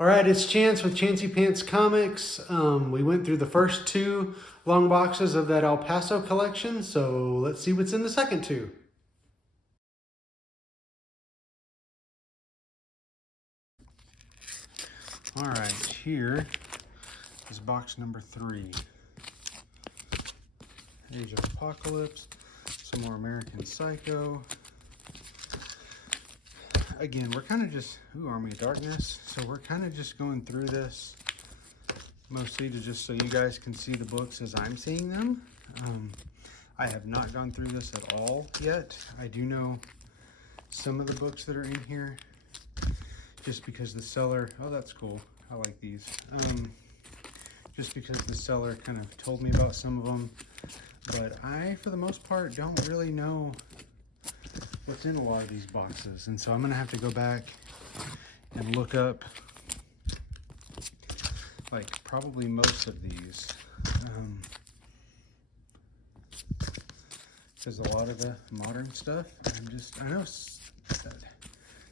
All right, it's Chance with Chancey Pants Comics. We went through the first two long boxes of that ElPaso collection, so let's see what's in the second two. All right, here is box number 3. Age of Apocalypse, some more American Psycho. Again, we're kind of just, Army of Darkness. So we're kind of just going through this mostly to just so you guys can see the books as I'm seeing them. I have not gone through this at all yet. I do know some of the books that are in here just because the seller, oh, that's cool. I like these. Just because the seller kind of told me about some of them. But I, for the most part, don't really know what's in a lot of these boxes. And so I'm gonna have to go back and look up like probably most of these. Because a lot of the modern stuff, I know that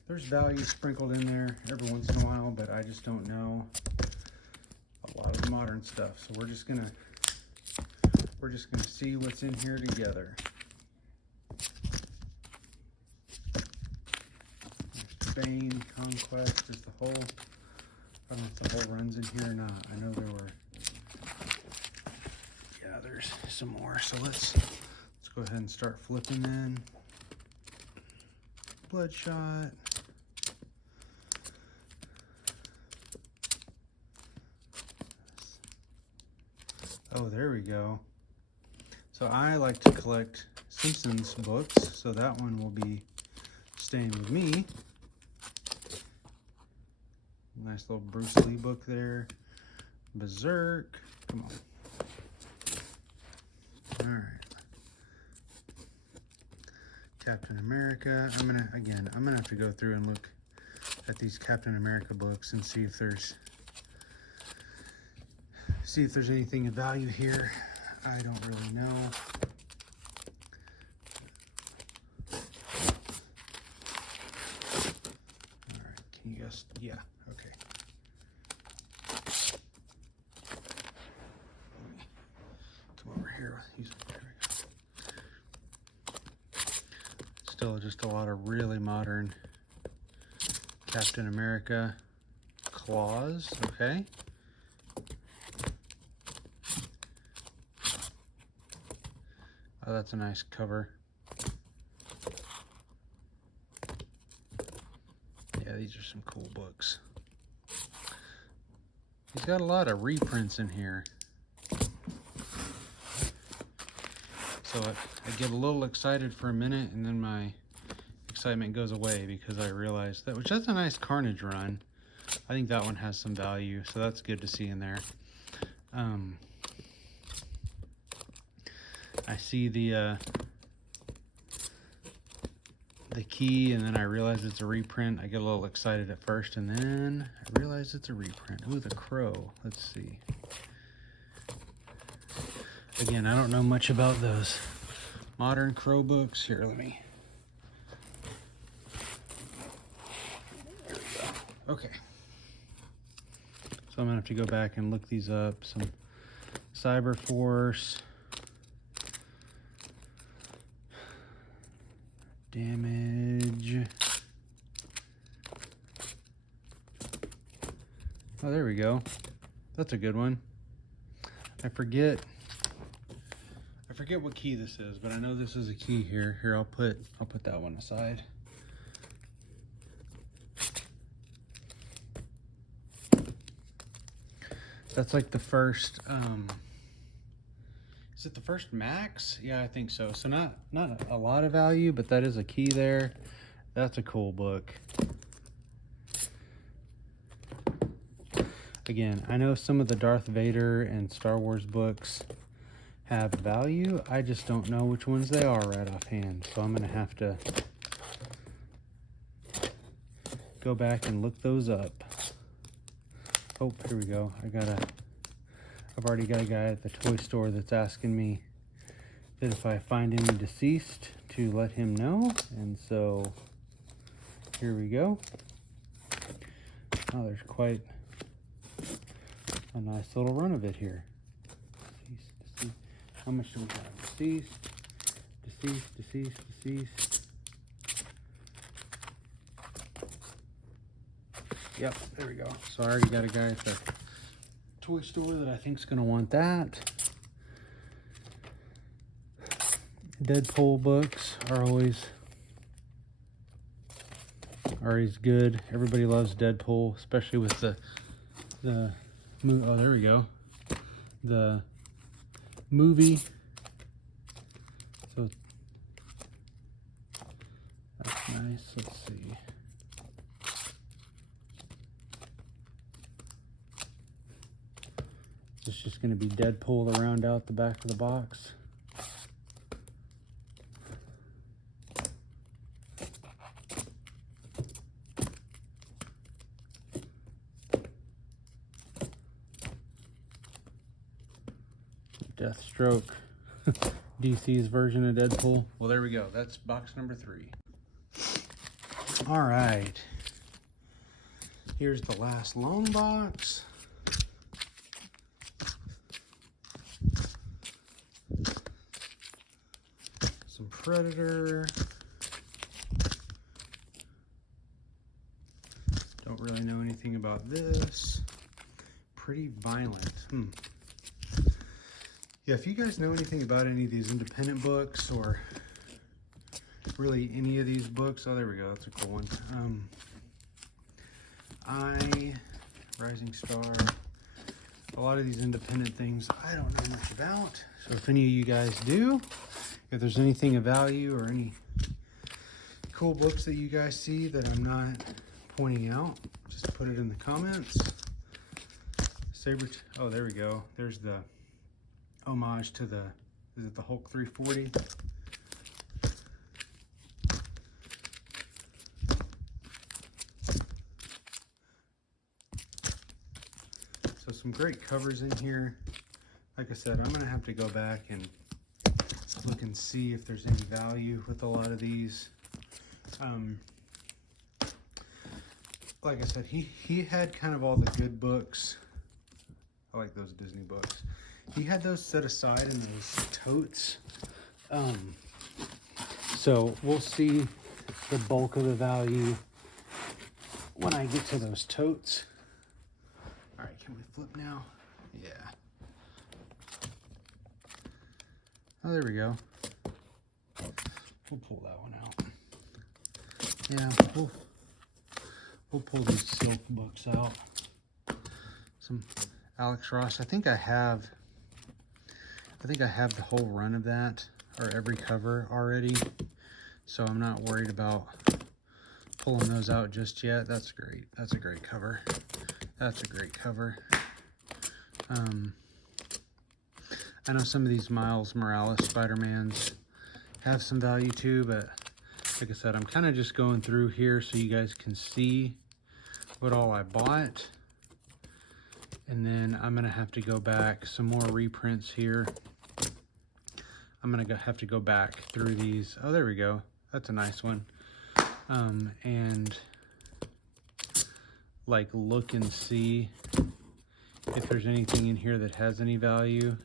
there's value sprinkled in there every once in a while, but I just don't know a lot of the modern stuff. So we're just gonna see what's in here together. Spain, Conquest, is the whole, I don't know if the whole runs in here or not. I know there were, yeah, there's some more. So let's go ahead and start flipping in. Bloodshot. Oh, there we go. So I like to collect Simpsons books, so that one will be staying with me. Nice little Bruce Lee book there. Berserk. Come on. All right. Captain America. I'm gonna have to go through and look at these Captain America books and see if there's anything of value here. I don't really know. All right. Can you guys? Yeah. Okay. Let me come over here. There we go. Still just a lot of really modern Captain America claws. Okay. Oh, that's a nice cover. Yeah, these are some cool books. He's got a lot of reprints in here. So I get a little excited for a minute and then my excitement goes away because I realize that, which that's a nice Carnage run. I think that one has some value, so that's good to see in there. I see the key and then I realize it's a reprint. I get a little excited at first and then I realize it's a reprint. Ooh, the Crow. Let's see. Again, I don't know much about those modern Crow books. Here, let me. There we go. Okay. So I'm gonna have to go back and look these up. Some Cyber Force. Damage. Oh, there we go. That's a good one. I forget what key this is, but I know this is a key here. Here, I'll put that one aside. That's like the first is it the first Max? Yeah, I think so. So not a lot of value, but that is a key there. That's a cool book. Again, I know some of the Darth Vader and Star Wars books have value. I just don't know which ones they are right offhand. So I'm gonna have to go back and look those up. Oh, here we go. I've already got a guy at the toy store that's asking me that if I find any deceased to let him know. And so here we go. Oh, there's quite a nice little run of it here. Deceased. How much do we got? Deceased. Yep, there we go. So I already got a guy at the toy store that I think is going to want that. Deadpool books are always good. Everybody loves Deadpool, especially with the oh, there we go. The movie. So that's nice. Let's see. It's just going to be Deadpool to round out the back of the box. Deathstroke, DC's version of Deadpool. Well, there we go. That's box number 3. All right. Here's the last long box. Some Predator. Don't really know anything about this. Pretty violent. Yeah, if you guys know anything about any of these independent books or really any of these books, oh, there we go, that's a cool one. Rising Star, a lot of these independent things I don't know much about. So if any of you guys do, if there's anything of value or any cool books that you guys see that I'm not pointing out, just put it in the comments. Oh, there we go. There's the homage to the, is it the Hulk 340? So some great covers in here. Like I said, I'm gonna have to go back and look and see if there's any value with a lot of these. Like I said, he had kind of all the good books. I like those Disney books. He had those set aside in those totes. So we'll see the bulk of the value when I get to those totes. All right, can we flip now? Yeah. Oh, there we go. We'll pull that one out. Yeah, we'll pull these silk books out. Some Alex Ross. I think I have the whole run of that, or every cover already, so I'm not worried about pulling those out just yet. That's great. That's a great cover. That's a great cover. I know some of these Miles Morales Spider-Mans have some value too, but like I said, I'm kind of just going through here so you guys can see what all I bought. And then I'm gonna have to go back, some more reprints here. I'm gonna have to go back through these. Oh, there we go. That's a nice one. And like look and see if there's anything in here that has any value,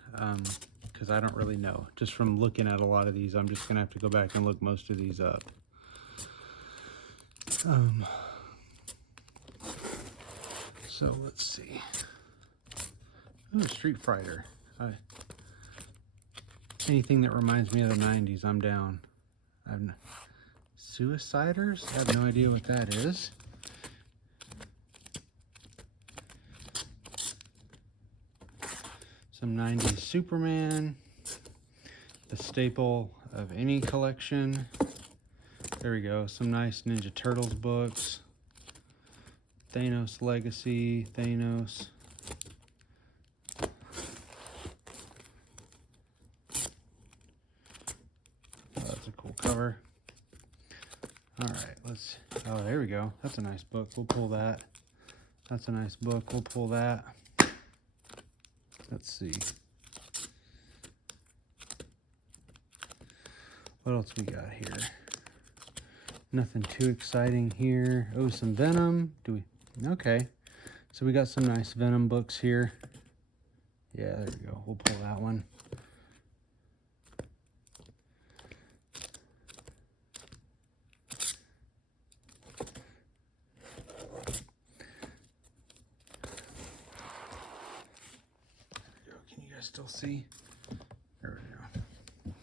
because I don't really know. Just from looking at a lot of these, I'm just gonna have to go back and look most of these up. So let's see. Ooh, Street Fighter. Anything that reminds me of the 90s, I'm down. Suiciders? I have no idea what that is. Some 90s Superman. The staple of any collection. There we go. Some nice Ninja Turtles books. Thanos Legacy. Thanos. Cover. All right, oh, there we go. That's a nice book. We'll pull that. That's a nice book. We'll pull that. Let's see. What else we got here? Nothing too exciting here. Oh, some Venom. Okay. So we got some nice Venom books here. Yeah, there we go. We'll pull that one. Can you guys still see? There we go.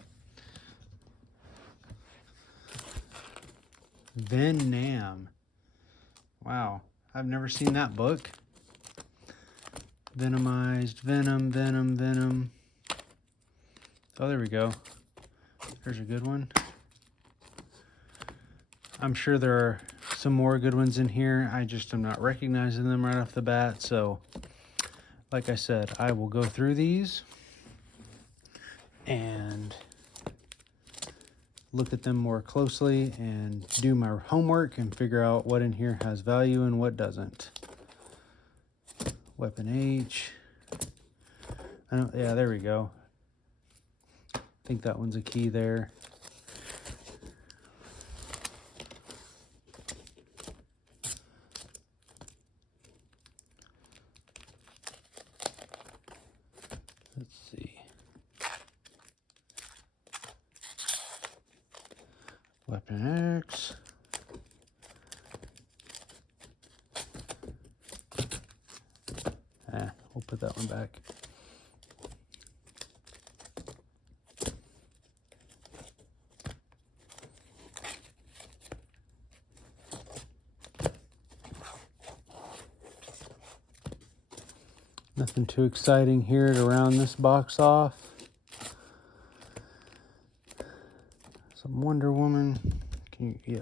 Venom. Wow, I've never seen that book. Venomized, Venom. Oh, there we go. There's a good one. I'm sure there are some more good ones in here. I just am not recognizing them right off the bat. So, like I said, I will go through these and look at them more closely and do my homework and figure out what in here has value and what doesn't. Weapon H. Yeah, there we go. I think that one's a key there. Let's see. Weapon X. We'll put that one back. Nothing too exciting here to round this box off. Some Wonder Woman. Yeah.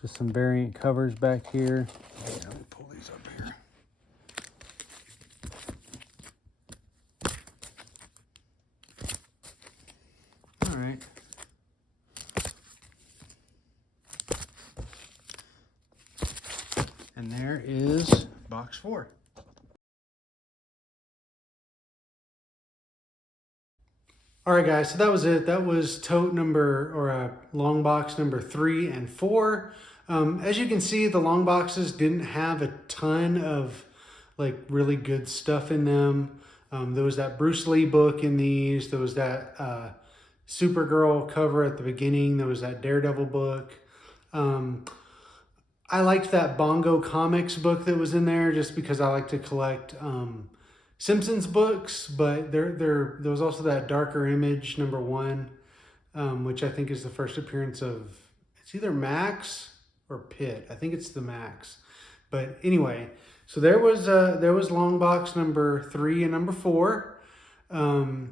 Just some variant covers back here. Yeah, let me pull these up here. All right. And there is box 4. All right, guys, so that was it. That was tote number, or long box number 3 and 4. As you can see, the long boxes didn't have a ton of like really good stuff in them. There was that Bruce Lee book in these. There was that Supergirl cover at the beginning. There was that Daredevil book. I liked that Bongo Comics book that was in there just because I like to collect Simpsons books, but there was also that Darker Image number 1, which I think is the first appearance of, it's either Max or Pitt. I think it's the Max. But anyway, so there was long box number 3 and number 4. The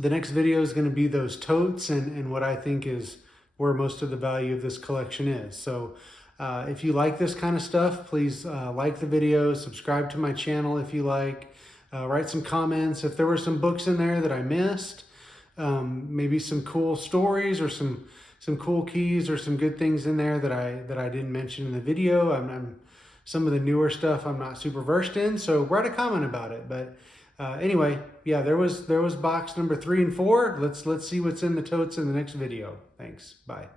next video is going to be those totes and what I think is where most of the value of this collection is. So if you like this kind of stuff, please like the video, subscribe to my channel if you like. Write some comments. If there were some books in there that I missed, maybe some cool stories or some cool keys or some good things in there that I didn't mention in the video. I'm some of the newer stuff I'm not super versed in, so write a comment about it. But anyway, yeah, there was box number 3 and 4. Let's see what's in the totes in the next video. Thanks. Bye.